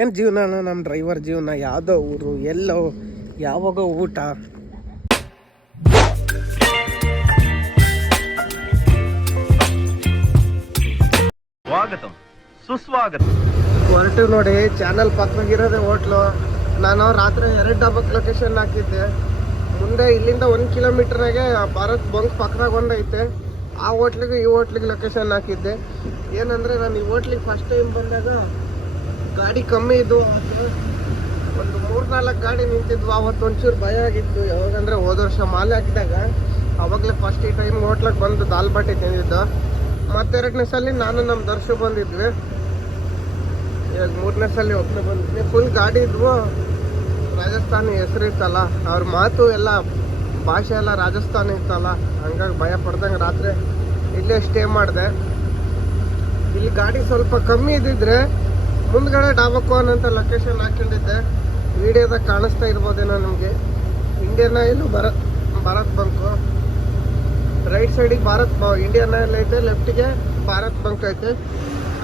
ಏನು ಜೀವನ ನಮ್ಮ ಡ್ರೈವರ್ ಜೀವನ, ಯಾವುದೋ ಊರು, ಎಲ್ಲೋ, ಯಾವಾಗ ಊಟ. ಸ್ವಾಗತ ಸುಸ್ವಾಗತ. ಹೊರಟು ನೋಡಿ, ಚಾನಲ್ ಪಕ್ಕದಾಗಿರೋದೇ ಹೋಟ್ಲು. ನಾನು ರಾತ್ರಿ 2 ಡಬ್ಬಕ್ಕೆ ಲೊಕೇಶನ್ ಹಾಕಿದ್ದೆ. ಮುಂದೆ ಇಲ್ಲಿಂದ 1 ಕಿಲೋಮೀಟ್ರಾಗೆ ಭಾರತ್ ಬಂಕ್ ಪಕ್ಕದಾಗ ಒಂದೈತೆ. ಆ ಹೋಟ್ಲಿಗೆ ಈ ಹೋಟ್ಲಿಗೆ ಲೊಕೇಶನ್ ಹಾಕಿದ್ದೆ. ಏನಂದರೆ ನಾನು ಈ ಹೋಟ್ಲಿಗೆ ಫಸ್ಟ್ ಟೈಮ್ ಬಂದಾಗ ಗಾಡಿ ಕಮ್ಮಿ ಇದ್ವು. ಒಂದು 3-4 ಗಾಡಿ ನಿಂತಿದ್ವು. ಅವತ್ತು ಒಂಚೂರು ಭಯ ಆಗಿತ್ತು. ಯಾವಾಗಂದರೆ ಹೋದ ವರ್ಷ ಮಾಲೆ ಹಾಕಿದಾಗ ಅವಾಗಲೇ ಫಸ್ಟ್ ಈ ಟೈಮ್ ಹೋಟ್ಲಿಗೆ ಬಂದು ದಾಲ್ ಬಾಟಿ ತಿಂದಿದ್ದು. ಮತ್ತೆರಡನೇ ಸಲ ನಾನು ನಮ್ಮ ದರ್ಶು ಬಂದಿದ್ವಿ. ಇವಾಗ 3ನೇ ಸಲ ಒಬ್ಬನೇ ಬಂದಿದ್ವಿ. ಫುಲ್ ಗಾಡಿ ಇದ್ವು. ರಾಜಸ್ಥಾನಿ ಹೆಸರು ಇತ್ತಲ್ಲ, ಅವ್ರ ಮಾತು ಎಲ್ಲ ಭಾಷೆ ಎಲ್ಲ ರಾಜಸ್ಥಾನಿ ಇತ್ತಲ್ಲ, ಹಂಗಾಗಿ ಭಯ ಪಡ್ದಂಗೆ ರಾತ್ರಿ ಇಲ್ಲೇ ಸ್ಟೇ ಮಾಡಿದೆ. ಇಲ್ಲಿ ಗಾಡಿ ಸ್ವಲ್ಪ ಕಮ್ಮಿ ಇದ್ದಿದ್ರೆ ಮುಂದ್ಗಡೆ ಡಾಬಾಕೋನ್ ಅಂತ ಲೊಕೇಶನ್ ಹಾಕೊಂಡಿದ್ದೆ. ವಿಡಿಯೋದಾಗ ಕಾಣಿಸ್ತಾ ಇರ್ಬೋದೇನೋ ನಿಮಗೆ. Indian oil Bharat bunk. Right ಸೈಡಿಗೆ ಇಂಡಿಯನ್ ಆಯಿಲ್ ಐತೆ, ಲೆಫ್ಟಿಗೆ ಭಾರತ್ ಬಂಕ್ ಐತೆ.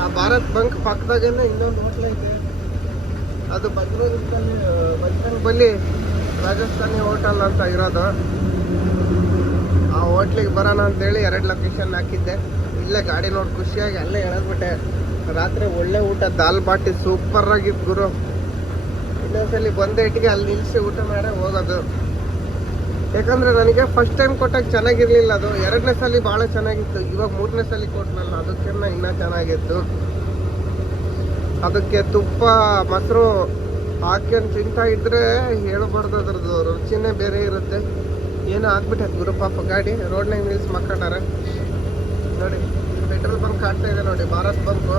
ಆ ಭಾರತ್ ಬಂಕ್ ಪಕ್ಕದಾಗೇನೆ ಇನ್ನೊಂದು ಹೋಟ್ಲ್ ಐತೆ. ಅದು ಬಜರಂಗ್ ಬಲಿ ರಾಜಸ್ಥಾನಿ ಹೋಟೆಲ್ ಅಂತ ಇರೋದು. ಆ ಹೋಟ್ಲಿಗೆ ಬರೋಣ ಅಂತೇಳಿ 2 ಲೊಕೇಶನ್ ಹಾಕಿದ್ದೆ. ಇಲ್ಲೇ ಗಾಡಿ ನೋಡಿ ಖುಷಿಯಾಗಿ ಅಲ್ಲೇ ಎಳೆದ್ಬಿಟ್ಟೆ. ರಾತ್ರಿ ಒಳ್ಳೆ ಊಟ, ದಾಲ್ ಬಾಟಿ ಸೂಪರ್ ಆಗಿತ್ತು ಗುರು. ಇನ್ನೊಂದ್ಸಲಿ ಬಂದೆ ಇಟ್ಟಿಗೆ ಅಲ್ಲಿ ನಿಲ್ಲಿಸಿ ಊಟ ಮಾಡೇ ಹೋಗೋದು. ಯಾಕಂದರೆ ನನಗೆ ಫಸ್ಟ್ ಟೈಮ್ ಕೊಟ್ಟಾಗ ಚೆನ್ನಾಗಿರಲಿಲ್ಲ ಅದು. 2ನೇ ಸಲ ಭಾಳ ಚೆನ್ನಾಗಿತ್ತು. ಇವಾಗ 3ನೇ ಸಲ ಕೊಟ್ಟನಲ್ಲ, ಅದಕ್ಕಿಂತ ಇನ್ನೂ ಚೆನ್ನಾಗಿತ್ತು. ಅದಕ್ಕೆ ತುಪ್ಪ ಮೊಸರು ಹಾಕ್ಯಂಡು ತಿಂತಾ ಇದ್ರೆ ಹೇಳ್ಬಾರ್ದು, ಅದ್ರದ್ದು ರುಚಿನೇ ಬೇರೆ ಇರುತ್ತೆ. ಏನೋ ಆಗ್ಬಿಟ್ಟೈತೆ ಗುರು ಪಾಪ. ಗಾಡಿ ರೋಡ್ನಾಗ ನಿಲ್ಸಿ ಮಕ್ಕಂಡಾರೆ ನೋಡಿ. ಪೆಟ್ರೋಲ್ ಬಂಕ್ ಕಾಡ್ತಾ ಇದೆ ನೋಡಿ, ಭಾರತ್ ಬಂಕು.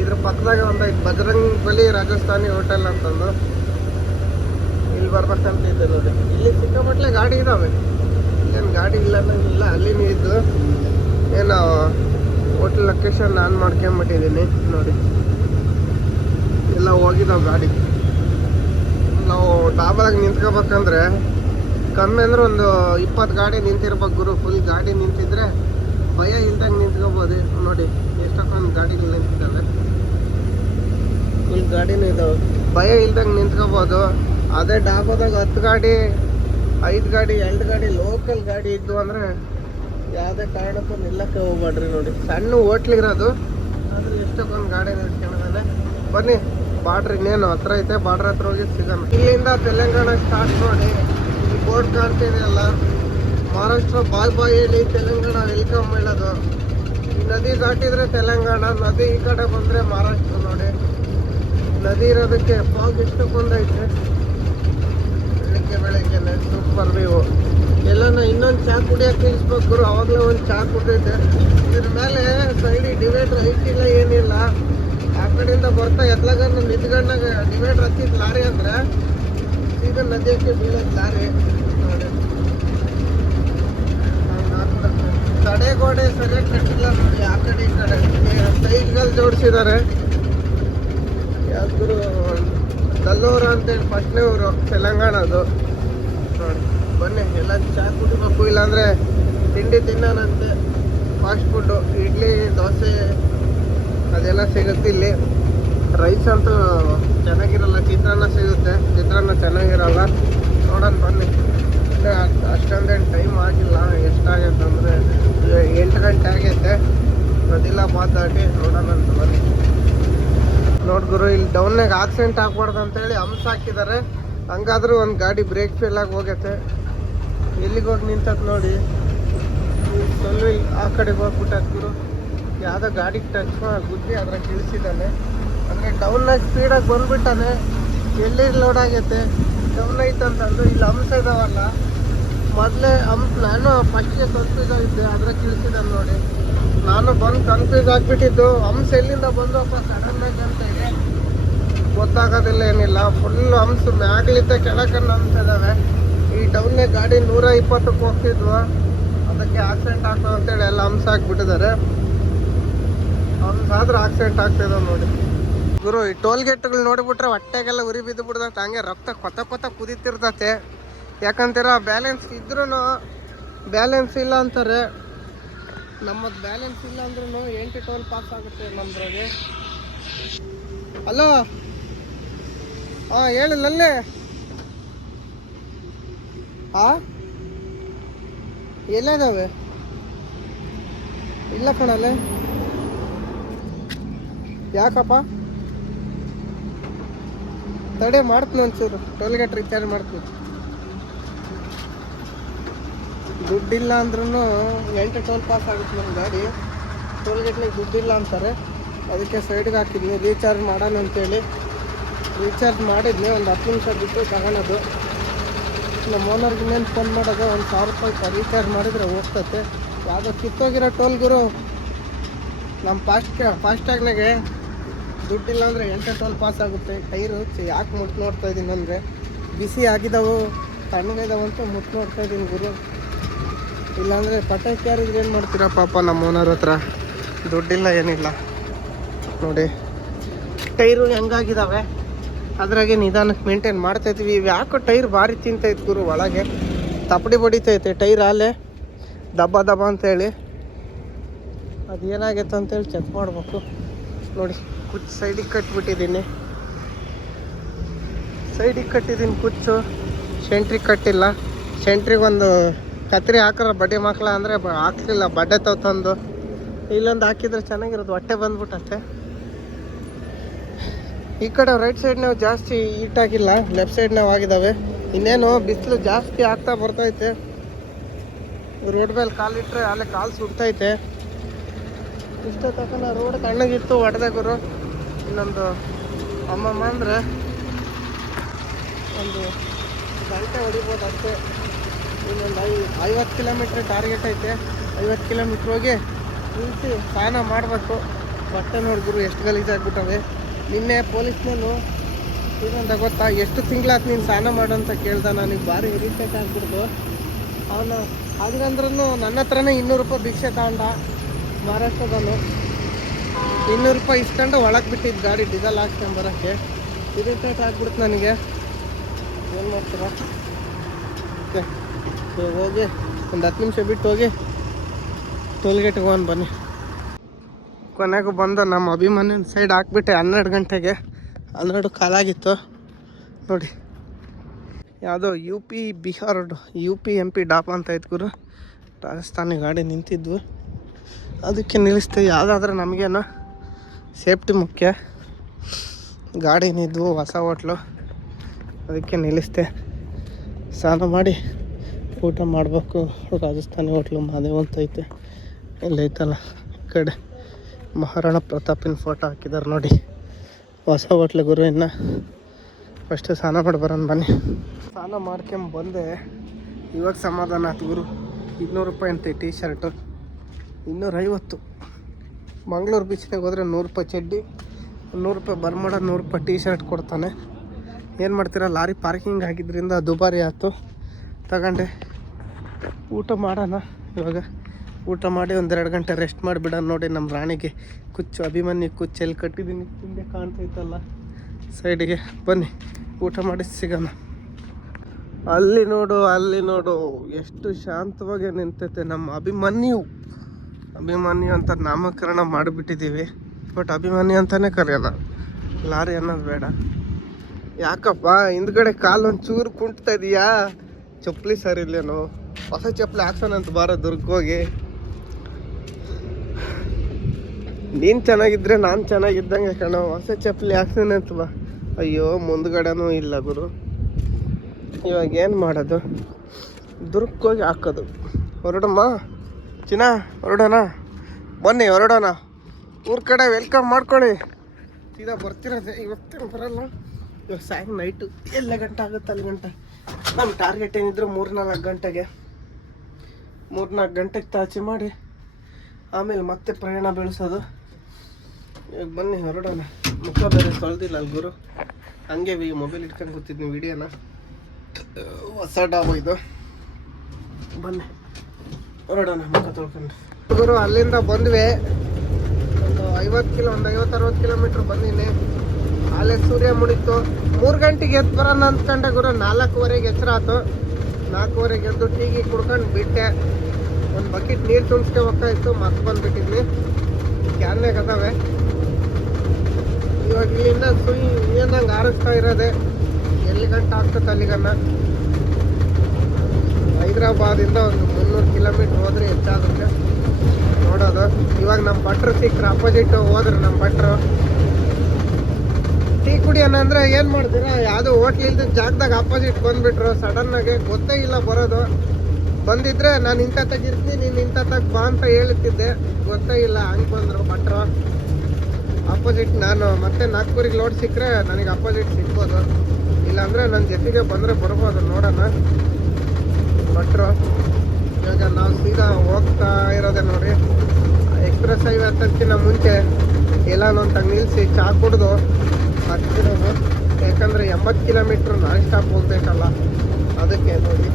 ಇದ್ರ ಪಕ್ಕದಾಗ ಒಂದೈತೆ ಬಜರಂಗ್ ಬಲಿ ರಾಜಸ್ಥಾನಿ ಹೋಟೆಲ್ ಅಂತಂದು. ಇಲ್ಲಿ ಬರ್ಬೇಕಂತಿದ್ದೆ ನೋಡಿ. ಇಲ್ಲಿ ಸಿಕ್ಕಾಪಟ್ಲೆ ಗಾಡಿ ಇದ್ದಾವೆ. ಇಲ್ಲೇನು ಗಾಡಿ ಇಲ್ಲ ಇಲ್ಲ, ಅಲ್ಲಿನೂ ಇದ್ದು. ಏನೋ ಹೋಟೆಲ್ ಲೊಕೇಶನ್ ನಾನು ಮಾಡ್ಕೊಂಬಿಟ್ಟಿದ್ದೀನಿ ನೋಡಿ. ಎಲ್ಲ ಹೋಗಿದ್ದಾವೆ ಗಾಡಿ. ನಾವು ಡಾಬಾದಾಗ ನಿಂತ್ಕೋಬೇಕಂದ್ರೆ ಕಮ್ಮಿ ಅಂದ್ರೆ ಒಂದು 20 ಗಾಡಿ ನಿಂತಿರ್ಬೇಕು ಗುರು. ಫುಲ್ ಗಾಡಿ ನಿಂತಿದ್ರೆ ಭಯ ಇಲ್ದಂಗೆ ನಿಂತ್ಕೋಬೋದು ನೋಡಿ. ಎಷ್ಟೊಂದು ಗಾಡಿಗಳು ನಿಂತಿದ್ದಾವೆ. ಫುಲ್ ಗಾಡಿನೂ ಇದ್ದಾವೆ, ಭಯ ಇಲ್ದಂಗೆ ನಿಂತ್ಕೋಬೋದು. ಅದೇ ಡಾಬಾದಾಗ 10 ಗಾಡಿ 5 ಗಾಡಿ 2 ಗಾಡಿ ಲೋಕಲ್ ಗಾಡಿ ಇದ್ದು ಅಂದರೆ ಯಾವುದೇ ಕಾರಣಕ್ಕೂ ನಿಲ್ಲಕ್ಕೆ ಹೋಗ್ಬೇಡ್ರಿ ನೋಡಿ. ಸಣ್ಣ ಹೋಟ್ಲಿರೋದು ಆದರೆ ಎಷ್ಟೊಂದು ಗಾಡಿ ನಿಲ್ಸ್ಕೊಂಡಿದ್ದಾನೆ. ಬನ್ನಿ, ಬಾರ್ಡ್ರ್ ಇನ್ನೇನು ಹತ್ರ ಐತೆ, ಬಾರ್ಡ್ರ್ ಹತ್ರ ಹೋಗಿ ಸಿಗೋಣ. ಇಲ್ಲಿಂದ ತೆಲಂಗಾಣ ಸ್ಟಾರ್ಟ್ ನೋಡಿ. ಈ ಬೋರ್ಡ್ ಕಾಣ್ತಿದೆ ಅಲ್ಲ, ಮಹಾರಾಷ್ಟ್ರ ಬಾಯ್ ಬಾಯ್ ಹೇಳಿ ತೆಲಂಗಾಣ ವೆಲ್ಕಮ್ ಹೇಳೋದು. ಈ ನದಿ ದಾಟಿದ್ರೆ ತೆಲಂಗಾಣ, ನದಿ ಈ ಕಡೆ ಬಂದರೆ ಮಹಾರಾಷ್ಟ್ರ ನೋಡಿ. ನದಿ ಇರೋದಕ್ಕೆ ಫಾಗ್ ಎಷ್ಟು ಬಂದೈತೆ. ಬೆಳಗ್ಗೆ ಸೂಪರ್ ವ್ಯೂ. ಎಲ್ಲನ ಇನ್ನೊಂದು ಚಾ ಕುಡಿಯೋಕೆ ನಿಲ್ಲಿಸ್ಬೇಕು. ಅವಾಗಲೇ ಒಂದು ಚಾ ಕುಡಿದೆ. ಇದ್ರ ಮೇಲೆ ಸೈಡಿಗೆ ಡಿವೈಡ್ರ್ ಐತಿಲ್ಲ, ಏನಿಲ್ಲ. ಆ ಕಡೆಯಿಂದ ಬರ್ತಾ ಎತ್ಲಾಗ ನಿಂತ್ಕೊಂಡಾಗ ಡಿವೈಡ್ರ್ ಹತ್ತಿದ ಲಾರಿ ಅಂದ್ರೆ ಈಗ ನದಿಯಕ್ಕೆ ಬೀಳೋದು ಲಾರಿ ನೋಡಿ. ತಡೆಗೋಡೆ ಸರಿಯಾಗಿ ಕಟ್ಟಿಲ್ಲ ನೋಡಿ. ಆ ಕಡೆ ಈ ಕಡೆ ಸೈಡ್ಗಳು ಜೋಡಿಸಿದ್ದಾರೆ. ಯಾವ್ದು ದಲ್ಲೂರು ಅಂತೇಳಿ ಫಸ್ಟ್ನೇ ಊರು ತೆಲಂಗಾಣದು ನೋಡಿ. ಬನ್ನಿ, ಎಲ್ಲ ಚಾ ಕುಡಿಬೇಕು, ಇಲ್ಲಾಂದರೆ ತಿಂಡಿ ತಿನ್ನೋಣಂತೆ. ಫಾಸ್ಟ್ ಫುಡ್ಡು, ಇಡ್ಲಿ ದೋಸೆ ಅದೆಲ್ಲ ಸಿಗುತ್ತೆ ಇಲ್ಲಿ. ರೈಸ್ ಅಂತೂ ಚೆನ್ನಾಗಿರಲ್ಲ. ಚಿತ್ರಾನ್ನ ಸಿಗುತ್ತೆ, ಚಿತ್ರಾನ್ನ ಚೆನ್ನಾಗಿರಲ್ಲ. ನೋಡೋಣ ಬನ್ನಿ. ಅಷ್ಟೊಂದೇನು ಟೈಮ್ ಆಗಿಲ್ಲ. ಎಷ್ಟಾಗೈತೆ ಅಂದರೆ 8 ಗಂಟೆ ಆಗೈತೆ. ಆದಿಲಾಬಾದ್ ದಾಟಿ ನೋಡೋಣ ಅಂತ ಬನ್ನಿ. ನೋಡ್ಗುರು, ಇಲ್ಲಿ ಡೌನ್ನಾಗ ಆಕ್ಸಿಡೆಂಟ್ ಆಗ್ಬಾರ್ದು ಅಂತೇಳಿ ಹಂಪ್ಸ್ ಹಾಕಿದ್ದಾರೆ. ಹಂಗಾದ್ರೂ ಒಂದು ಗಾಡಿ ಬ್ರೇಕ್ ಫೇಲ್ ಆಗಿ ಹೋಗೈತೆ. ಎಲ್ಲಿಗೆ ಹೋಗಿ ನಿಂತದ್ದು ನೋಡಿ. ಸ್ವಲ್ಪ ಆ ಕಡೆಗೆ ಹೋಗ್ಬಿಟ್ಟು ಗುರು. ಯಾವುದೋ ಗಾಡಿಗೆ ಟಚ್ ಗುದ್ದಿ ಅದ್ರಾಗ ಇಳಿಸಿದ್ದಾನೆ. ಅಂದರೆ ಡೌನ್ನಾಗ ಸ್ಪೀಡಾಗಿ ಬಂದ್ಬಿಟ್ಟಾನೆ. ಎಲ್ಲಿ ಲೋಡ್ ಆಗೈತೆ, ಡೌನ್ ಐತಂತಂದು. ಇಲ್ಲಿ ಹಂಪ್ಸ್ ಇದಾವಲ್ಲ, ಮೊದಲೇ ಹಂಪ್ಸ್. ನಾನು ಫಸ್ಟ್ಗೆ ಕನ್ಫ್ಯೂಸ್ ಆಗಿದ್ದೆ, ಅದ್ರಾಗ ಇಳಿಸಿದ್ದಾನೆ ನೋಡಿ. ನಾನು ಬಂದು ಕನ್ಫ್ಯೂಸ್ ಆಗಿಬಿಟ್ಟಿದ್ದು. ಹಂಪ್ಸ್ ಎಲ್ಲಿಂದ ಬಂದಪ್ಪ ಸಡನ್ನಾಗಿ ಅಂತ ಇದೆ ಗೊತ್ತಾಗೋದಿಲ್ಲ, ಏನಿಲ್ಲ. ಫುಲ್ ಹಂಪ್ಸ್ ಮ್ಯಾಗ್ಲಿದ್ದ ಕೆಳಕನ್ನು ಹಂಪ್ಸ್ ಇದ್ದಾವೆ. ಈ ಡೌನ್ನೇ ಗಾಡಿ 120ಕ್ಕೆ ಹೋಗ್ತಿದ್ವು. ಅದಕ್ಕೆ ಆಕ್ಸಿಡೆಂಟ್ ಆಗ್ತದೆ ಅಂತೇಳಿ ಎಲ್ಲ ಹಂಪ್ಸ್ ಹಾಕ್ಬಿಟ್ಟಿದ್ದಾರೆ. ಹಂಪ್ಸ್ ಆದ್ರೆ ಆಕ್ಸಿಡೆಂಟ್ ಆಗ್ತಿದ್ದಾವೆ ನೋಡಿ ಗುರು. ಈ ಟೋಲ್ ಗೇಟ್ಗಳು ನೋಡಿಬಿಟ್ರೆ ಹೊಟ್ಟೆಗೆಲ್ಲ ಉರಿ ಬಿದ್ದು ಬಿಡ್ದತ್ತೆ. ಹಂಗೆ ರಕ್ತ ಕೊತ್ತ ಕುದೀತಿರ್ತತೆ. ಯಾಕಂತೀರ ಬ್ಯಾಲೆನ್ಸ್ ಇದ್ರೂ ಬ್ಯಾಲೆನ್ಸ್ ಇಲ್ಲ ಅಂತಾರೆ. ನಮ್ಮದು ಬ್ಯಾಲೆನ್ಸ್ ಇಲ್ಲ ಅಂದ್ರೂ 8 ಟೋಲ್ ಪಾಸ್ ಆಗುತ್ತೆ ನಮ್ದ್ರಾಗೆ. ಹಲೋ ಹಾಂ ಹೇಳಿಲ್ಲಲ್ಲೇ ಎಲ್ಲದಾವೆ ಇಲ್ಲ ಕಣಲ್ಲೇ ಯಾಕಪ್ಪ ತಡೆ ಮಾಡ್ತೀನಿ ಒಂಚೂರು ಟೋಲ್ಗೇಟ್ ರೀಚಾರ್ಜ್ ಮಾಡ್ತೀನಿ ದುಡ್ಡಿಲ್ಲ ಅಂದ್ರೂ 8 ಟೋಲ್ ಪಾಸ್ ಆಗುತ್ತೆ ನಮ್ಮ ಗಾಡಿ ಟೋಲ್ಗೇಟ್ನಾಗ ದುಡ್ಡಿಲ್ಲ ಅಂತಾರೆ ಅದಕ್ಕೆ ಸೈಡ್ಗೆ ಹಾಕಿದ್ನಿ ರೀಚಾರ್ಜ್ ಮಾಡೋಣ ಅಂತೇಳಿ ರೀಚಾರ್ಜ್ ಮಾಡಿದ್ನಿ ಒಂದು 10 ನಿಮಿಷ ಬಿಟ್ಟು ತಗೊಳೋದು ನಮ್ಮ ಓನರ್ಗೆ ಇನ್ನೇನು ಫೋನ್ ಮಾಡೋದು ಒಂದು 1000 ರೂಪಾಯಿ ರೀಚಾರ್ಜ್ ಮಾಡಿದರೆ ಹೋಗ್ತತೆ ಯಾವುದೋ ಕಿತ್ತೋಗಿರೋ ಟೋಲ್ಗುರು ನಮ್ಮ ಫಾಸ್ಟ್ಯಾಗ್ನಾಗೆ ದುಡ್ಡಿಲ್ಲ ಅಂದರೆ 8 ಟೋಲ್ ಪಾಸ್ ಆಗುತ್ತೆ ಟೈರು ಯಾಕೆ ಮುಟ್ಟು ನೋಡ್ತಾ ಇದ್ದೀನಿ ಅಂದರೆ ಬಿಸಿ ಆಗಿದ್ದಾವೆ ತಣ್ಣಗಿದಾವೆ ಅಂತ ಮುಟ್ಟು ನೋಡ್ತಾ ಇದ್ದೀನಿ ಗುರು ಇಲ್ಲಾಂದರೆ ಪಟಾಕಿ ಯಾರಿದ್ರೆ ಏನು ಮಾಡ್ತೀರಾ ಪಾಪ ನಮ್ಮ ಓನರ್ ಹತ್ರ ದುಡ್ಡಿಲ್ಲ ಏನಿಲ್ಲ ನೋಡಿ ಟೈರು ಹೆಂಗಾಗಿದ್ದಾವೆ ಅದ್ರಾಗೆ ನಿಧಾನಕ್ಕೆ ಮೇಂಟೈನ್ ಮಾಡ್ತಾಯಿದ್ವಿ ಯಾಕೋ ಟೈರ್ ಭಾರಿ ತಿಂತೈತೆ ಗುರು ಒಳಗೆ ತಪ್ಪಡಿ ಬಡಿತೈತೆ ಟೈರ್ ಅಲ್ಲೇ ದಬ್ಬ ದಬ್ಬ ಅಂತೇಳಿ ಅದು ಏನಾಗೈತೆ ಅಂತೇಳಿ ಚೆಕ್ ಮಾಡಬೇಕು ನೋಡಿ ಕುಚ್ಚು ಸೈಡಿಗೆ ಕಟ್ಟಿಬಿಟ್ಟಿದ್ದೀನಿ ಕುಚ್ಚು ಸೆಂಟ್ರಿಗೆ ಕಟ್ಟಿಲ್ಲ ಸೆಂಟ್ರಿಗೆ ಒಂದು ಕತ್ರಿ ಹಾಕಿದ್ರೆ ಬಡ್ಡಿ ಮಕ್ಕಳ ಅಂದರೆ ಹಾಕ್ಲಿಲ್ಲ ಬಡ್ಡೆ ತಂದು ಇಲ್ಲೊಂದು ಹಾಕಿದ್ರೆ ಚೆನ್ನಾಗಿರೋದು ಹೊಟ್ಟೆ ಬಂದ್ಬಿಟ್ಟತ್ತೆ ಈ ಕಡೆ ರೈಟ್ ಸೈಡ್ ನಾವು ಜಾಸ್ತಿ ಹೀಟಾಗಿಲ್ಲ ಲೆಫ್ಟ್ ಸೈಡ್ ನಾವು ಆಗಿದ್ದಾವೆ ಇನ್ನೇನು ಬಿಸಿಲು ಜಾಸ್ತಿ ಆಗ್ತಾ ಬರ್ತೈತೆ ರೋಡ್ ಮೇಲೆ ಕಾಲಿಟ್ರೆ ಅಲ್ಲೇ ಕಾಲು ಸುಡ್ತೈತೆ ಇಷ್ಟ ತಕ್ಕ ರೋಡ್ ತಣ್ಣಗಿತ್ತು ಹೊಡೆದೆ ಗುರು ಇನ್ನೊಂದು ಅಮ್ಮಮ್ಮ ಅಂದರೆ ಒಂದು ಗಂಟೆ ಹೊಡಿಬೋದು ಅಷ್ಟೇ ಇನ್ನೊಂದು 50 ಕಿಲೋಮೀಟ್ರ್ ಟಾರ್ಗೆಟ್ ಐತೆ 50 ಕಿಲೋಮೀಟ್ರ್ ಹೋಗಿ ನಿಲ್ಲಿಸಿ ಸ್ನಾನ ಮಾಡಬೇಕು ಬಟ್ಟೆ ನೋಡಿದ್ರು ಎಷ್ಟು ಗಲೀಜಾಗ್ಬಿಟ್ಟವೆ ನಿನ್ನೆ ಪೊಲೀಸ್ನೂ ಏನಂತ ಗೊತ್ತಾ ಎಷ್ಟು ತಿಂಗಳಾತು ನೀನು ಸ್ನಾನ ಮಾಡು ಅಂತ ಕೇಳ್ದ ನನಗೆ ಭಾರಿ ಇರಿಟೇಟ್ ಆಗ್ಬಿಡ್ದು ಅವನು ಹಾಗಂದ್ರೂ ನನ್ನ ಹತ್ರನೇ 200 ರೂಪಾಯಿ ಭಿಕ್ಷೆ ತಗೊಂಡ ಮಹಾರಾಷ್ಟ್ರದವನು 200 ರೂಪಾಯಿ ಇಸ್ಕೊಂಡು ಒಳಗೆ ಬಿಟ್ಟಿದ್ದು ಗಾಡಿ ಡೀಸೆಲ್ ಹಾಕ್ಸ್ಕೊಂಬರೋಕ್ಕೆ ಇರಿಟೇಟ್ ಆಗ್ಬಿಡ್ತು ನನಗೆ ಏನು ಮಾಡ್ತೀರ ಓಕೆ ಹೋಗಿ ಒಂದು 10 ನಿಮಿಷ ಬಿಟ್ಟು ಹೋಗಿ ಟೋಲ್ಗೇಟ್ಗೆ ಹೋಗೋಣ ಬನ್ನಿ ಕೊನೆಗೂ ಬಂದು ನಮ್ಮ ಅಭಿಮಾನ್ಯನ ಸೈಡ್ ಹಾಕ್ಬಿಟ್ಟೆ 12 ಗಂಟೆಗೆ 12 ಕಾಲಾಗಿತ್ತು ನೋಡಿ ಯಾವುದೋ UP MP ಡಾಪ್ ಅಂತ ಇತ್ತು ಗುರು ರಾಜಸ್ಥಾನಿ ಗಾಡಿ ನಿಂತಿದ್ವು ಅದಕ್ಕೆ ನಿಲ್ಲಿಸ್ತೆ ಯಾವುದಾದ್ರೂ ನಮಗೇನು ಸೇಫ್ಟಿ ಮುಖ್ಯ ಗಾಡಿ ನಿಂತಿದ್ವು ಹೊಸ ಹೋಟ್ಲು ಅದಕ್ಕೆ ನಿಲ್ಲಿಸ್ತೆ ಸ್ನಾನ ಮಾಡಿ ಊಟ ಮಾಡಬೇಕು ರಾಜಸ್ಥಾನಿ ಹೋಟ್ಲು ಮಾದೇವ್ ಅಂತ ಐತೆ ಎಲ್ಲೈತಲ್ಲ ಈ ಕಡೆ ಮಹಾರಾಣಾ ಪ್ರತಾಪಿನ ಫೋಟೋ ಹಾಕಿದ್ದಾರೆ ನೋಡಿ ಹೊಸ ಹೋಟ್ಲು ಗುರು ಇನ್ನು ಫಸ್ಟು ಸ್ನಾನ ಮಾಡಿ ಬರೋಣ ಬನ್ನಿ ಸ್ನಾನ ಮಾಡ್ಕೊಂಬಂದೆ ಇವಾಗ ಸಮಾಧಾನ ಆಯ್ತು ಗುರು 200 ರೂಪಾಯಿ ಅಂತೆ ಟೀ ಶರ್ಟು 250 ಮಂಗಳೂರು ಬೀಚ್ನಾಗ ಹೋದರೆ 100 ರೂಪಾಯಿ ಚಡ್ಡಿ 100 ರೂಪಾಯಿ ಬರ್ಮಾಡ 100 ರೂಪಾಯಿ ಟೀ ಶರ್ಟ್ ಕೊಡ್ತಾನೆ ಏನು ಮಾಡ್ತೀರಾ ಲಾರಿ ಪಾರ್ಕಿಂಗ್ ಆಗಿದ್ದರಿಂದ ದುಬಾರಿ ಆಯ್ತು ತಗೊಂಡೆ ಊಟ ಮಾಡೋಣ ಇವಾಗ ಊಟ ಮಾಡಿ 1-2 ಗಂಟೆ ರೆಸ್ಟ್ ಮಾಡಿಬಿಡೋಣ ನೋಡಿ ನಮ್ಮ ರಾಣಿಗೆ ಕುಚ್ಚು ಅಭಿಮನ್ಯು ಕುಚ್ಚು ಎಲ್ಲಿ ಕಟ್ಟಿದ್ದೀನಿ ಹಿಂದೆ ಕಾಣ್ತೈತಲ್ಲ ಸೈಡಿಗೆ ಬನ್ನಿ ಊಟ ಮಾಡಿ ಸಿಗೋಣ ಅಲ್ಲಿ ನೋಡು ಎಷ್ಟು ಶಾಂತವಾಗಿ ನಿಂತೈತೆ ನಮ್ಮ ಅಭಿಮನ್ಯು ಅಂತ ನಾಮಕರಣ ಮಾಡಿಬಿಟ್ಟಿದ್ದೀವಿ ಬಟ್ ಅಭಿಮನ್ಯು ಅಂತಲೇ ಕರೆಯೋಣ ಲಾರಿ ಅನ್ನೋದು ಬೇಡ ಯಾಕಪ್ಪ ಹಿಂದ್ಗಡೆ ಕಾಲು ಒಂಚೂರು ಕುಂಟ್ತಾ ಇದೀಯಾ ಚಪ್ಪಲಿ ಸರಿ ಇಲ್ಲೇನು ಹೊಸ ಚಪ್ಪಲಿ ಹಾಕ್ಸೋಣಂತ ಬಾರೋ ದುರ್ಗೋಗಿ ನೀನು ಚೆನ್ನಾಗಿದ್ರೆ ನಾನು ಚೆನ್ನಾಗಿದ್ದಂಗೆ ಕಣೋ ಹೊಸ ಚಪ್ಪಲಿ ಹಾಕ್ಸೋಣಂತ ಬಾ ಅಯ್ಯೋ ಮುಂದ್ಗಡೆನೂ ಇಲ್ಲ ಗುರು ಇವಾಗ ಏನು ಮಾಡೋದು ದುರ್ಗೋಗಿ ಹಾಕೋದು ಹೊರಡಮ್ಮ ಚಿನ್ನ ಹೊರಡೋಣ ಬನ್ನಿ ಹೊರಡೋಣ ಊರ ಕಡೆ ವೆಲ್ಕಮ್ ಮಾಡ್ಕೊಳ್ಳಿ ಸೀದಾ ಬರ್ತಿರೋದೆ ಇವತ್ತೇನು ಬರಲ್ಲ ಇವಾಗ ಸಾಯಂಕಾಲ ನೈಟು ಎಲ್ಲ ಗಂಟೆ ಆಗುತ್ತೆ ಅಲ್ಲಿ ಗಂಟೆ ನಮ್ಮ ಟಾರ್ಗೆಟ್ ಏನಿದ್ರು 3-4 ಗಂಟೆಗೆ 3-4 ಗಂಟೆಗೆ ತಾಚಿ ಮಾಡಿ ಆಮೇಲೆ ಮತ್ತೆ ಪ್ರಯಾಣ ಬೆಳೆಸೋದು ಇವಾಗ ಬನ್ನಿ ಹೊರಡೋಣ ಮುಖ ಬೇರೆ ತೊಳೆದಿಲ್ಲ ಅಲ್ಲಿ ಗುರು ಹಂಗೆ ಮೊಬೈಲ್ ಇಟ್ಕೊಂಡು ಕೂತಿದ್ನಿ ವಿಡಿಯೋನ ಹೊಸ ಡಾಬ್ ಇದು ಬನ್ನಿ ಹೊರಡೋಣ ಮುಖ ತೊಳ್ಕೊಂಡು ಗುರು ಅಲ್ಲಿಂದ ಬಂದ್ವಿ ಒಂದು 50-60 ಕಿಲೋಮೀಟ್ರ್ ಬಂದಿನಿ ಅಲ್ಲೇ ಸೂರ್ಯ ಮುಡಿತು 3 ಗಂಟೆಗೆ ಎದ್ದು ಬರೋಣ ಅಂದ್ಕೊಂಡೆ ಗುರು 4:15 ಎಚ್ಚರ ಆಯ್ತು 4:15 ಎದ್ದು ಟೀಗಿ ಕುಡ್ಕೊಂಡು ಬಿಟ್ಟೆ ಒಂದು ಬಕೆಟ್ ನೀರು ತುಂಬಿಸ್ಕೆ ಹೋಗ್ತಾಯಿತ್ತು ಮತ್ತೆ ಬಂದುಬಿಟ್ಟಿದ್ವಿ ಕ್ಯಾನ್ಯಾಗ ಅದಾವೆ ಇವಾಗ ಇಲ್ಲಿಂದ ಏನಂಗೆ ಆರಿಸ್ತಾ ಇರೋದೆ ಎಲ್ಲಿ ಗಂಟೆ ಆಗ್ತದೆ ಅಲ್ಲಿಗನ್ನ. ಹೈದ್ರಾಬಾದಿಂದ ಒಂದು 300 ಕಿಲೋಮೀಟ್ರ್ ಹೋದ್ರೆ ಹೆಚ್ಚಾಗುತ್ತೆ ನೋಡೋದು. ಇವಾಗ ನಮ್ಮ ಭಟ್ರು ಸಿಕ್ಕರು, ಅಪೋಸಿಟ್ ಹೋದ್ರೆ ನಮ್ಮ ಭಟ್ರು. ಟೀ ಕುಡಿಯೋಣ ಅಂದರೆ ಏನು ಮಾಡ್ತೀರಾ, ಯಾವುದೋ ಹೋಟ್ಲ್ ಇಲ್ದ ಜಾಗದಾಗ ಅಪೋಸಿಟ್ ಬಂದುಬಿಟ್ರು ಸಡನ್ನಾಗೆ. ಗೊತ್ತೇ ಇಲ್ಲ ಬರೋದು. ಬಂದಿದ್ರೆ ನಾನು ಇಂಥ ತೆಗಿರ್ತೀನಿ, ನೀನು ಇಂಥ ಬಾ ಅಂತ ಹೇಳ್ತಿದ್ದೆ. ಗೊತ್ತೇ ಇಲ್ಲ, ಹಂಗೆ ಬಂದರು ಭಟ್ರು ಅಪೋಸಿಟ್. ನಾನು ಮತ್ತೆ ನಾಗ್ಪುರಿಗೆ ಲೋಡ್ ಸಿಕ್ಕರೆ ನನಗೆ ಅಪೋಸಿಟ್ ಸಿಗ್ಬೋದು, ಇಲ್ಲಾಂದರೆ ನನ್ನ ಜೊತೆಗೆ ಬಂದರೆ ಬರ್ಬೋದು. ನೋಡೋಣ ಭಟ್ರು. ಇವಾಗ ನಾವು ಸೀದಾ ಹೋಗ್ತಾ ಇರೋದೆ ನೋಡಿ. ಎಕ್ಸ್ಪ್ರೆಸ್ ಹೈವೇ ಹತ್ತಕ್ಕಿಂತ ಮುಂಚೆ ಎಲ್ಲಾನೊಂದು ತಂಗ ನಿಲ್ಲಿಸಿ ಚಹಾ ಕುಡಿದು ಹತ್ತಿರೋದು. ಯಾಕಂದರೆ 80 ಕಿಲೋಮೀಟ್ರ್ ನಾನ್ ಸ್ಟಾಪ್ ಹೋಗ್ಬೇಕಲ್ಲ, ಅದಕ್ಕೆ ನೋಡಿ.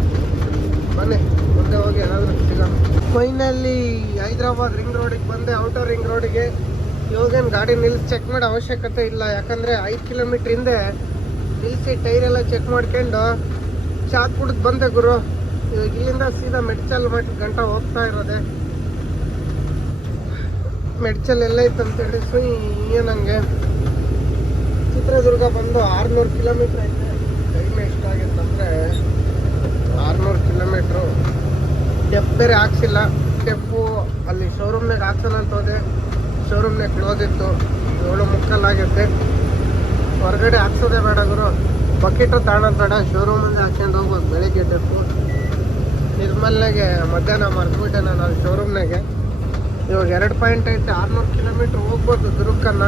ಬನ್ನಿ ಮುಂದೆ ಹೋಗಿ ಏನಾದರೂ ಸಿಗೋಣ. ಫೈನಲ್ಲಿ ಹೈದ್ರಾಬಾದ್ ರಿಂಗ್ ರೋಡಿಗೆ ಬಂದೆ, ಔಟರ್ ರಿಂಗ್ ರೋಡಿಗೆ. ಇವಾಗೇನು ಗಾಡಿ ನಿಲ್ಲಿಸಿ ಚೆಕ್ ಮಾಡೋ ಅವಶ್ಯಕತೆ ಇಲ್ಲ, ಯಾಕಂದರೆ 5 ಕಿಲೋಮೀಟ್ರ್ ಹಿಂದೆ ನಿಲ್ಲಿಸಿ ಟೈರೆಲ್ಲ ಚೆಕ್ ಮಾಡ್ಕೊಂಡು ಚಹಾ ಕುಡಿದು ಬಂದೆ ಗುರು. ಇವಾಗ ಇಲ್ಲಿಂದ ಸೀದಾ ಮೆಡ್ಚಲ್ ಮಠ ಗಂಟ ಹೋಗ್ತಾ ಇರೋದೆ. ಮೆಡ್ಚಲ್ ಎಲ್ಲ ಇತ್ತು ಅಂತೇಳಿ ಏನಂಗೆ ಚಿತ್ರದುರ್ಗ ಬಂದು 600 ಕಿಲೋಮೀಟ್ರ್ ಐತೆ. ಟೈಮ್ ಎಷ್ಟಾಗಿತ್ತು ಅಂದರೆ 600 ಕಿಲೋಮೀಟ್ರು. ಸ್ಟೆಪ್ ಬೇರೆ ಹಾಕ್ಸಿಲ್ಲ. ಸ್ಟೆಪ್ಪು ಅಲ್ಲಿ ಶೋರೂಮ್ನಾಗ ಹಾಕ್ಸೋಣ ಅಂತ ಹೋದೆ, ಶೋರೂಮ್ನಾಗ ಕ್ಲೋಸ್ ಇತ್ತು. 7:45 ಆಗುತ್ತೆ. ಹೊರಗಡೆ ಹಾಕ್ಸೋದೇ ಬೇಡ ಗುರು, ಬಕೆಟು ತಾಣೋದು ಬೇಡ, ಶೋರೂಮಿಂದ ಹಾಕ್ಕೊಂಡು ಹೋಗ್ಬೋದು. ಬೆಳಿಗ್ಗೆ ಡೆಪ್ಪು ನಿರ್ಮಲ್ನಾಗೆ ಮಧ್ಯಾಹ್ನ ಮರ್ತ್ಬಿಟ್ಟೆ ನಾನು ಅಲ್ಲಿ ಶೋರೂಮ್ನಾಗೆ. ಇವಾಗ 2 ಪಾಯಿಂಟ್ ಐತೆ, 600 ಕಿಲೋಮೀಟ್ರ್ ಹೋಗ್ಬೋದು ದುರ್ಗಕ್ಕನ್ನ.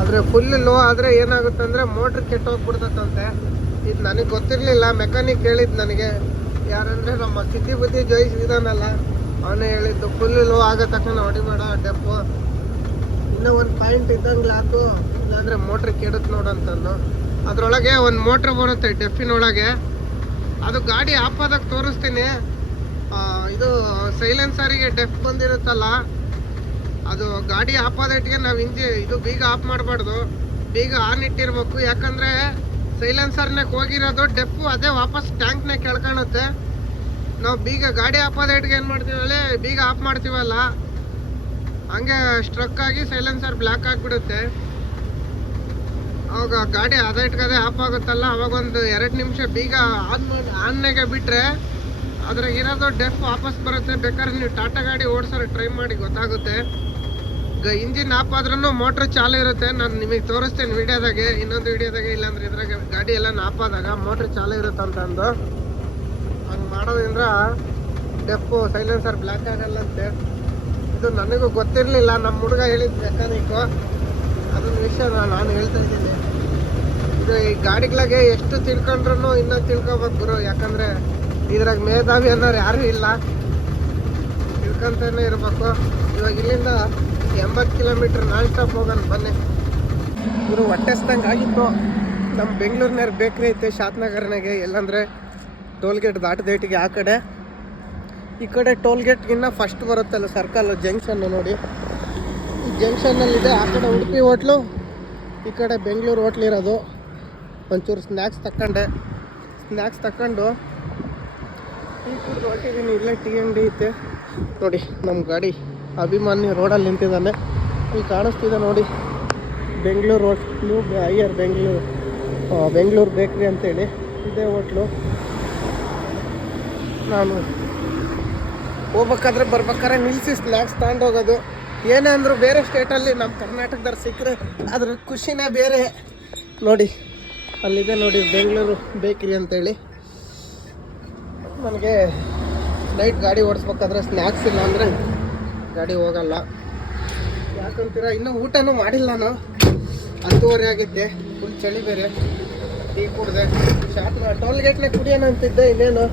ಆದರೆ ಫುಲ್ ಲೋ ಆದರೆ ಏನಾಗುತ್ತೆ ಅಂದರೆ ಮೋಟ್ರ್ ಕೆಟ್ಟೋಗ್ಬಿಡ್ತಂತೆ. ಇದು ನನಗೆ ಗೊತ್ತಿರಲಿಲ್ಲ. ಮೆಕ್ಯಾನಿಕ್ ಹೇಳಿದ್ದು ನನಗೆ, ಯಾರಂದರೆ ನಮ್ಮ ಸಿದ್ಧಿ ಬುದ್ಧಿ ಜೋಯಿಸ್ ಇದಾನಲ್ಲ, ಅವನೇ ಹೇಳಿದ್ದು ಫುಲ್ ಲೋ ಆಗೋ ತಕ್ಷಣ ಹೊಡಿಬೇಡ ಡೆಪ್ಪು, ಇನ್ನೂ 1 ಪಾಯಿಂಟ್ ಇದ್ದಂಗೆ ಹಾಕು, ಇಲ್ಲಾಂದರೆ ಮೋಟ್ರ್ ಕೆಡುತ್ತೆ ನೋಡಂತಂದು. ಅದರೊಳಗೆ ಒಂದು ಮೋಟ್ರ್ ಬರುತ್ತೆ ಡೆಫಿನೊಳಗೆ, ಅದು ಗಾಡಿ ಆಫ್ ಆದಾಗ ತೋರಿಸ್ತೀನಿ. ಇದು ಸೈಲೆನ್ಸರಿಗೆ ಡೆಫ್ ಬಂದಿರುತ್ತಲ್ಲ, ಅದು ಗಾಡಿ ಆಫ್ ಆದಟ್ಟಿಗೆ ನಾವು ಇದು ಬೀಗ ಆಫ್ ಮಾಡಬಾರ್ದು, ಬೀಗ ಆನ್ ಇಟ್ಟಿರ್ಬೇಕು. ಯಾಕಂದರೆ ಸೈಲೆನ್ಸರ್ನಾಗ ಹೋಗಿರೋದು ಡೆಪ್ಪು ಅದೇ ವಾಪಸ್ ಟ್ಯಾಂಕ್ನಾಗ ಕೆಳ್ಕೊಳುತ್ತೆ. ನಾವು ಬೀಗ ಗಾಡಿ ಆಫ್ ಆದಟ್ಟಿಗೆ ಏನು ಮಾಡ್ತೀವಲ್ಲ, ಬೀಗ ಆಫ್ ಮಾಡ್ತೀವಲ್ಲ, ಹಂಗೆ ಸ್ಟ್ರಕ್ ಆಗಿ ಸೈಲೆನ್ಸರ್ ಬ್ಲ್ಯಾಕ್ ಆಗಿಬಿಡುತ್ತೆ. ಅವಾಗ ಗಾಡಿ ಅದೇ ಆಫ್ ಆಗುತ್ತಲ್ಲ, ಅವಾಗ ಒಂದು 2 ನಿಮಿಷ ಬೀಗ ಆನ್ನಾಗೆ ಬಿಟ್ಟರೆ ಅದ್ರಾಗ ಇರೋದು ಡೆಫ್ ವಾಪಸ್ ಬರುತ್ತೆ. ಬೇಕಾದ್ರೆ ನೀವು ಟಾಟಾ ಗಾಡಿ ಓಡಿಸೋರು ಟ್ರೈ ಮಾಡಿ, ಗೊತ್ತಾಗುತ್ತೆ. ಇಂಜಿನ್ ಆಫ್ ಆದ್ರೂ ಮೋಟ್ರ್ ಚಾಲು ಇರುತ್ತೆ. ನಾನು ನಿಮಗೆ ತೋರಿಸ್ತೇನೆ ವಿಡಿಯೋದಾಗೆ, ಇನ್ನೊಂದು ವಿಡಿಯೋದಾಗೆ, ಇಲ್ಲಾಂದ್ರೆ ಇದ್ರಾಗ ಗಾಡಿ ಎಲ್ಲ ಆಫ್ ಆದಾಗ ಮೋಟ್ರ್ ಚಾಲು ಇರುತ್ತೆ ಅಂತಂದು. ಹಂಗೆ ಮಾಡೋದ್ರಿಂದ ಡೆಪ್ಪು ಸೈಲೆನ್ಸರ್ ಬ್ಲ್ಯಾಕ್ ಆಗಲ್ಲಂತೆ. ಇದು ನನಗೂ ಗೊತ್ತಿರಲಿಲ್ಲ, ನಮ್ಮ ಹುಡುಗ ಹೇಳಿದ್ದು ಮೆಕ್ಯಾನಿಕ್ಕು. ಅದೊಂದು ವಿಷಯ ನಾನು ಹೇಳ್ತಾ ಇದ್ದೀನಿ. ಇದು ಈ ಗಾಡಿಗಳಿಗೆ ಎಷ್ಟು ತಿಳ್ಕೊಂಡ್ರೂ ಇನ್ನೂ ತಿಳ್ಕೊಬೇಕು ಗುರು, ಯಾಕಂದರೆ ಇದ್ರಾಗ ಮೇಧಾವಿ ಅನ್ನೋರು ಯಾರೂ ಇಲ್ಲ, ತಿಳ್ಕೊಂತಾನೆ ಇರಬೇಕು. ಇವಾಗ ಇಲ್ಲಿಂದ 80 ಕಿಲೋಮೀಟ್ರ್ ನಾನ್ ಸ್ಟಾಪ್ ಹೋಗೋಣ ಬನ್ನಿ. ಇವರು ಹೊಟ್ಟೆಸ್ದಂಗೆ ಆಗಿತ್ತು. ನಮ್ಮ ಬೆಂಗಳೂರಿನಾರು ಬೇಕ್ರಿ ಐತೆ ಶಾತ್ನಗರ್ನಾಗೆ, ಎಲ್ಲಂದರೆ ಟೋಲ್ಗೇಟ್ ದಾಟದೇಟಿಗೆ ಆ ಕಡೆ. ಈ ಕಡೆ ಟೋಲ್ಗೇಟ್ಗಿನ್ನ ಫಸ್ಟ್ ಬರುತ್ತಲ್ಲ ಸರ್ಕಲ್ ಜಂಕ್ಷನ್ನು ನೋಡಿ, ಈ ಜಂಕ್ಷನ್ನಲ್ಲಿದೆ. ಆ ಕಡೆ ಉಡುಪಿ ಹೋಟ್ಲು, ಈ ಕಡೆ ಬೆಂಗಳೂರು ಹೋಟ್ಲ್ ಇರೋದು. ಒಂಚೂರು ಸ್ನ್ಯಾಕ್ಸ್ ತಗೊಂಡು ಟೀ ಕುಡಿದು ಹೊಟ್ಟಿದ್ದೀನಿ. ಇಲ್ಲೇ ಟೀ ಅಂಗಡಿ ಐತೆ ನೋಡಿ. ನಮ್ಮ ಗಾಡಿ ಅಭಿಮಾನಿ ರೋಡಲ್ಲಿ ನಿಂತಿದ್ದಾನೆ, ಇಲ್ಲಿ ಕಾಣಿಸ್ತಿದೆ ನೋಡಿ. ಬೆಂಗಳೂರು ಹೋಟ್ಲು, ಅಯ್ಯರ್ ಬೆಂಗಳೂರು ಬೇಕ್ರಿ ಅಂತೇಳಿ ಇದೇ ಹೋಟ್ಲು. ನಾನು ಹೋಗ್ಬೇಕಾದ್ರೆ ಬರ್ಬೇಕಾದ್ರೆ ನಿಲ್ಲಿಸಿ ಸ್ನ್ಯಾಕ್ಸ್ ತಗೊಂಡೋಗೋದು. ಏನೇ ಅಂದರೂ ಬೇರೆ ಸ್ಟೇಟಲ್ಲಿ ನಮ್ಮ ಕರ್ನಾಟಕದವ್ರು ಸಿಕ್ಕರೆ ಅದ್ರ ಖುಷಿನೇ ಬೇರೆ ನೋಡಿ. ಅಲ್ಲಿದೆ ನೋಡಿ ಬೆಂಗಳೂರು ಬೇಕ್ರಿ ಅಂತೇಳಿ. ನನಗೆ ನೈಟ್ ಗಾಡಿ ಓಡಿಸ್ಬೇಕಾದ್ರೆ ಸ್ನ್ಯಾಕ್ಸ್ ಇಲ್ಲ ಅಂದರೆ ಗಾಡಿ ಹೋಗಲ್ಲ. ಯಾಕಂತೀರ, ಇನ್ನೂ ಊಟನೂ ಮಾಡಿಲ್ಲ ನಾನು. 10:30 ಆಗಿದ್ದೆ, ಫುಲ್ ಚಳಿ ಬೇರೆ. ಟೀ ಕುಡಿದೆ, ಟೋಲ್ಗೇಟ್ನಾಗ ಕುಡಿಯೋಣ ಅಂತಿದ್ದೆ. ಇನ್ನೇನು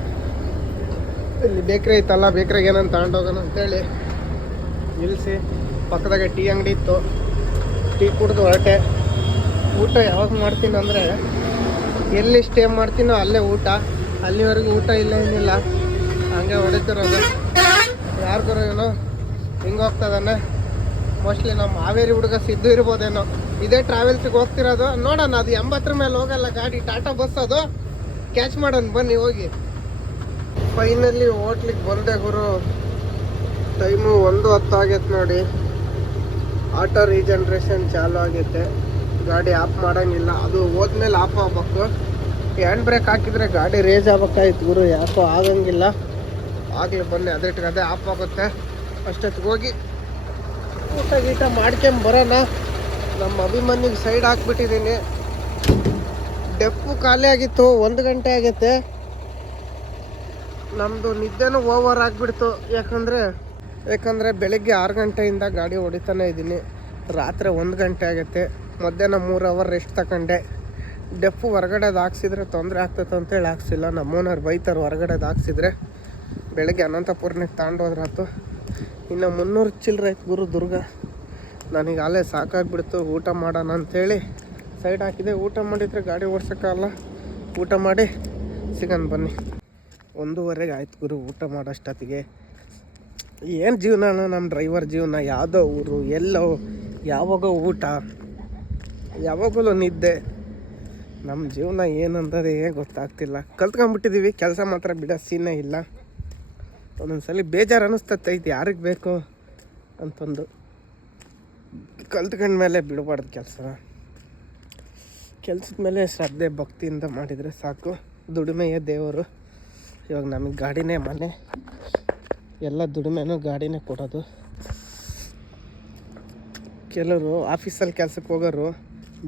ಇಲ್ಲಿ ಬೇಕ್ರಿ ಐತಲ್ಲ, ಬೇಕ್ರಿಗೆ ಏನಂತ ತಗೊಂಡೋಗೋಣ ಅಂತೇಳಿ ನಿಲ್ಲಿಸಿ ಪಕ್ಕದಾಗೆ ಟೀ ಅಂಗಡಿ ಇತ್ತು. ಟೀ ಕುಡಿದು ಹೊರಟೆ. ಊಟ ಯಾವಾಗ ಮಾಡ್ತೀನಿ ಅಂದರೆ ಎಲ್ಲಿ ಸ್ಟೇ ಮಾಡ್ತೀನೋ ಅಲ್ಲೇ ಊಟ. ಅಲ್ಲಿವರೆಗೂ ಊಟ ಇಲ್ಲ ಏನಿಲ್ಲ, ಹಂಗೆ ಹೊಡಿತಿರೋದು. ಯಾರಿಗೂ ಏನೋ ಹಿಂಗೆ ಹೋಗ್ತದಾನೆ. ಮೋಸ್ಟ್ಲಿ ನಮ್ಮ ಹಾವೇರಿ ಹುಡುಗ ಸಿದ್ದು ಇರ್ಬೋದೇನೋ. ಇದೇ ಟ್ರಾವೆಲ್ಸಿಗೆ ಹೋಗ್ತಿರೋದು. ನೋಡೋಣ, ಅದು 80 ಮೇಲೆ ಹೋಗಲ್ಲ ಗಾಡಿ, ಟಾಟಾ ಬಸ್ ಅದು. ಕ್ಯಾಚ್ ಮಾಡೋಣ ಬನ್ನಿ ಹೋಗಿ. ಫೈನಲಿ ಹೋಟ್ಲಿಗೆ ಬಂದೆ ಗುರು. ಟೈಮು 1:10 ಆಗೈತೆ ನೋಡಿ. ಆಟೋ ರೀಜನ್ರೇಷನ್ ಚಾಲು ಆಗೈತೆ. ಗಾಡಿ ಆಫ್ ಮಾಡೋಂಗಿಲ್ಲ, ಅದು ಹೋದ್ಮೇಲೆ ಆಫ್ ಆಗ್ಬೇಕು. ಹ್ಯಾಂಡ್ ಬ್ರೇಕ್ ಹಾಕಿದರೆ ಗಾಡಿ ರೇಜ್ ಆಗ್ಬೇಕಾಯ್ತು ಗುರು, ಯಾಕೋ ಆಗಂಗಿಲ್ಲ. ಆಗಲಿ ಬನ್ನಿ, ಅದೇ ಆಫ್ ಆಗುತ್ತೆ. ಅಷ್ಟೊತ್ತಿಗೆ ಹೋಗಿ ಊಟ ಗೀಟ ಮಾಡ್ಕೊಂಬರೋಣ. ನಮ್ಮ ಅಭಿಮನ್ಯಿಗೆ ಸೈಡ್ ಹಾಕ್ಬಿಟ್ಟಿದ್ದೀನಿ. ಡೆಪ್ಪು ಖಾಲಿ ಆಗಿತ್ತು, 1 ಗಂಟೆ ಆಗೈತೆ. ನಮ್ಮದು ನಿದ್ದೆನೂ ಓವರ್ ಆಗಿಬಿಡ್ತು. ಯಾಕಂದರೆ ಬೆಳಗ್ಗೆ 6 ಗಂಟೆಯಿಂದ ಗಾಡಿ ಹೊಡಿತಾನೆ ಇದ್ದೀನಿ. ರಾತ್ರಿ 1 ಗಂಟೆ ಆಗೈತೆ. ಮಧ್ಯಾಹ್ನ 3 ಅವರ್ ರೆಸ್ಟ್ ತಗೊಂಡೆ. ಡೆಪ್ಪು ಹೊರಗಡೆದು ಹಾಕ್ಸಿದ್ರೆ ತೊಂದರೆ ಆಗ್ತೈತೆ ಅಂತೇಳಿ ಹಾಕ್ಸಿಲ್ಲ. ನಮ್ಮ ಓನರ್ ಬೈತಾರೆ ಹೊರಗಡೆದು ಹಾಕ್ಸಿದ್ರೆ. ಬೆಳಗ್ಗೆ ಅನಂತಪುರನಿಗೆ ತಗೊಂಡೋದ್ರಾತು. ಇನ್ನು 300 ಚಿಲ್ಲರೆ ಆಯ್ತು ಗುರು ದುರ್ಗ. ನನಗೆ ಅಲ್ಲೇ ಸಾಕಾಗ್ಬಿಡ್ತು. ಊಟ ಮಾಡೋಣ ಅಂಥೇಳಿ ಸೈಡ್ ಹಾಕಿದೆ. ಊಟ ಮಾಡಿದರೆ ಗಾಡಿ ಓಡ್ಸೋಕ್ಕಲ್ಲ. ಊಟ ಮಾಡಿ ಸಿಗೋಣ ಬನ್ನಿ. 1:15 ಆಯ್ತು ಗುರು ಊಟ ಮಾಡೋಷ್ಟೊತ್ತಿಗೆ. ಏನು ಜೀವನ ನಮ್ಮ ಡ್ರೈವರ್ ಜೀವನ. ಯಾವುದೋ ಊರು, ಎಲ್ಲೋ, ಯಾವಾಗೋ ಊಟ, ಯಾವಾಗಲೂ ನಿದ್ದೆ. ನಮ್ಮ ಜೀವನ ಏನಂದರೆ ಗೊತ್ತಾಗ್ತಿಲ್ಲ. ಕಲ್ತ್ಕೊಂಡ್ಬಿಟ್ಟಿದ್ದೀವಿ. ಕೆಲಸ ಮಾತ್ರ ಬಿಡೋ ಸೀನೇ ಇಲ್ಲ. ಒಂದೊಂದ್ಸಲಿ ಬೇಜಾರು ಅನ್ನಿಸ್ತೈತೆ, ಯಾರಿಗೆ ಬೇಕು ಅಂತಂದು. ಕಲ್ತ್ಕೊಂಡ್ಮೇಲೆ ಬಿಡಬಾರ್ದು ಕೆಲಸದ ಮೇಲೆ ಶ್ರದ್ಧೆ ಭಕ್ತಿಯಿಂದ ಮಾಡಿದರೆ ಸಾಕು. ದುಡಿಮೆಯೇ ದೇವರು. ಇವಾಗ ನಮಗೆ ಗಾಡಿನೇ ಮನೆ, ಎಲ್ಲ ದುಡಿಮೆನೂ ಗಾಡಿನೇ ಕೊಡೋದು. ಕೆಲವರು ಆಫೀಸಲ್ಲಿ ಕೆಲಸಕ್ಕೆ ಹೋಗೋರು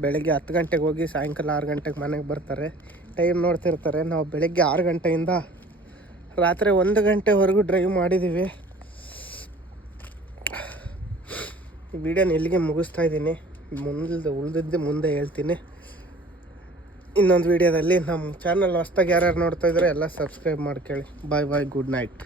ಬೆಳಗ್ಗೆ 10 ಗಂಟೆಗೆ ಹೋಗಿ ಸಾಯಂಕಾಲ 6 ಗಂಟೆಗೆ ಮನೆಗೆ ಬರ್ತಾರೆ. ಟೈಮ್ ನೋಡ್ತಿರ್ತಾರೆ. ನಾವು ಬೆಳಗ್ಗೆ 6 ಗಂಟೆಯಿಂದ ರಾತ್ರಿ 1 ಗಂಟೆವರೆಗೂ ಡ್ರೈವ್ ಮಾಡಿದ್ದೀವಿ. ಈ ವಿಡಿಯೋನ ಇಲ್ಲಿಗೆ ಮುಗಿಸ್ತಾ ಇದ್ದೀನಿ. ಉಳಿದಿದ್ದು ಮುಂದೆ ಹೇಳ್ತೀನಿ. ಇನ್ನೊಂದು ವಿಡಿಯೋದಲ್ಲಿ ನಮ್ಮ ಚಾನಲ್ ಹೊಸ್ದಾಗಿ ಯಾರ್ಯಾರು ನೋಡ್ತಾಯಿದ್ರೆ ಎಲ್ಲ ಸಬ್ಸ್ಕ್ರೈಬ್ ಮಾಡ್ಕೊಳ್ಳಿ. Bye good night.